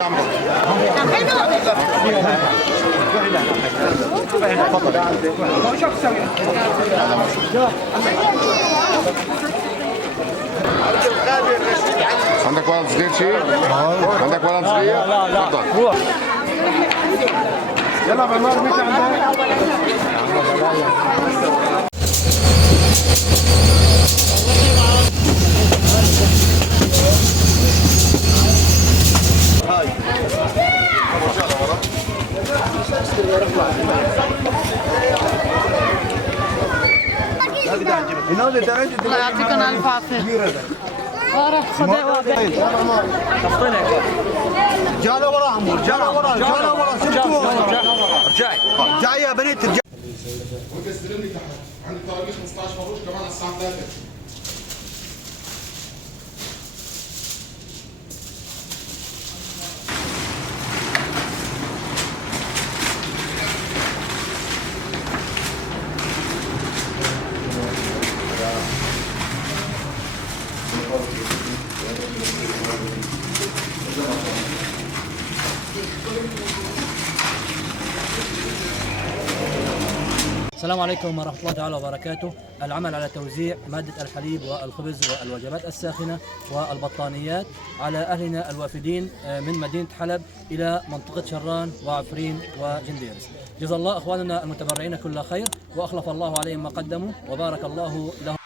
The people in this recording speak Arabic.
عندك ولد صغير شيء؟ عندك ولد صغير؟ لا تفضل. يلا بالنار مش عندك؟ الله يعطيكم الف عافيه. ورا خذ رجاله وراهم رجاله ورا رجعي يا بنات رجعي. وانت استلمني تحت عندي طوابير 15 فروش كمان على الساعه 3. السلام عليكم ورحمة الله تعالى وبركاته. العمل على توزيع مادة الحليب والخبز والوجبات الساخنة والبطانيات على أهلنا الوافدين من مدينة حلب إلى منطقة شران وعفرين وجنديرس. جزا الله أخواننا المتبرعين كل خير وأخلف الله عليهم ما قدموا وبارك الله لهم.